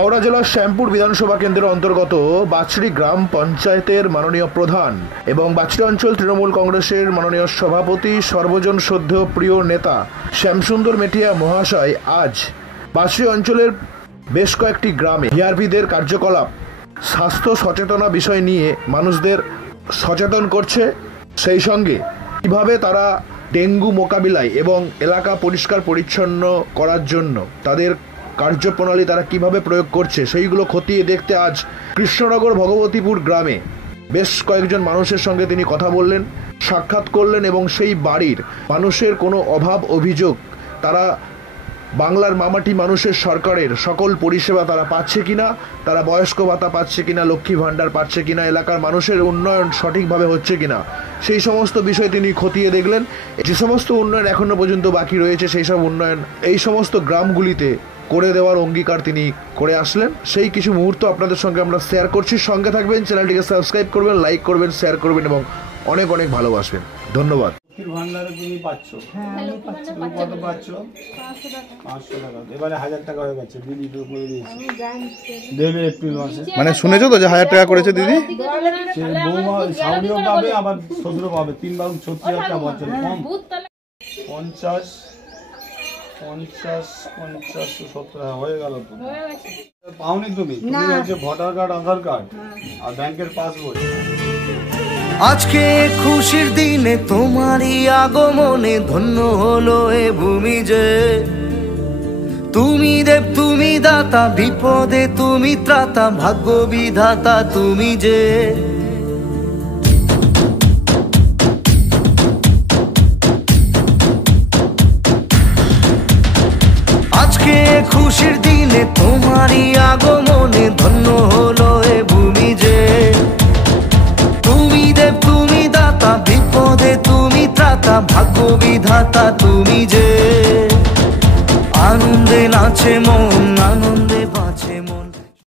হাওড়া জেলার শ্যামপুর বিধানসভা কেন্দ্রের অন্তর্গত বাছড়ি গ্রাম পঞ্চায়েতের মাননীয় প্রধান এবং বাছড়ি অঞ্চল তৃণমূল কংগ্রেসের মাননীয় সভাপতি সর্বজন শ্রদ্ধেয় প্রিয় নেতা শ্যামসুন্দর মেটিয়া মহাশয় আজ বাছড়ি অঞ্চলের বেশ কয়েকটি গ্রামে ভিআরপিদের কার্যকলাপ স্বাস্থ্য সচেতনা বিষয় নিয়ে মানুষদের সচেতন করছে। সেই সঙ্গে কিভাবে তারা ডেঙ্গু মোকাবিলায় এবং এলাকা পরিষ্কার পরিচ্ছন্ন করার জন্য তাদের কার্যপ্রণালী তারা কিভাবে প্রয়োগ করছে সেইগুলো খতিয়ে দেখতে আজ কৃষ্ণনগর ভগবতীপুর গ্রামে বেশ কয়েকজন মানুষের সঙ্গে তিনি কথা বললেন, সাক্ষাৎ করলেন এবং সেই বাড়ির মানুষের কোনো অভাব অভিযোগ তারা বাংলার মামাটি মানুষের সরকারের সকল পরিষেবা তারা পাচ্ছে কিনা, তারা বয়স্ক ভাতা পাচ্ছে কিনা, লক্ষ্মী ভাণ্ডার পাচ্ছে কিনা, এলাকার মানুষের উন্নয়ন সঠিকভাবে হচ্ছে কিনা সেই সমস্ত বিষয় তিনি খতিয়ে দেখলেন। যে সমস্ত উন্নয়ন এখনো পর্যন্ত বাকি রয়েছে সেই সব উন্নয়ন এই সমস্ত গ্রামগুলিতে করে দেওয়ার অঙ্গীকার তিনি করে আসলেন। সেই কিছু মুহূর্ত আপনাদের সঙ্গে আমরা শেয়ার করছি। সঙ্গে থাকবেন, চ্যানেলটিকে সাবস্ক্রাইব করবেন, লাইক করবেন, শেয়ার করবেন এবং অনেক অনেক ভালোবাসবেন। ধন্যবাদ। ভান্ডারে তুমি পাচ্ছ? হ্যাঁ আমি পাচ্ছি। তুমি কত পাচ্ছ? 500 টাকা। এবারে 1000 টাকা হয়ে গেছে। দিদি তো করে দিয়েছে। দেবে এপ্রিল মাসে। মানে শুনেছো তো যে 1000 টাকা করেছে দিদি? সে বৌমা শাওরিও পাবে আবার শ্বশুরও পাবে। 3 বার 36,000 টাকা বছর কম। 50 70 হয়ে গেল তো। পাওনি তুমি? তুমি হচ্ছে ভোটার কার্ড, আধার কার্ড আর ব্যাংকের পাসবই। আজকে খুশির দিনে তোমারই আগমনে ধন্য হলো এ ভূমি যে। তুমি দেব, তুমি দাতা, বিপদে তুমি ত্রাতা, ভাগ্য বিধাতা তুমি যে। আজকে খুশির দিনে তোমারই আগমনে ধন্য হলো এ ভূমি যে। তুমি দেব, তুমি দাতা, বিপদে তুমি ত্রাতা, ভাগ্য বিধাতা তুমি যে। আনন্দে নাচে মন,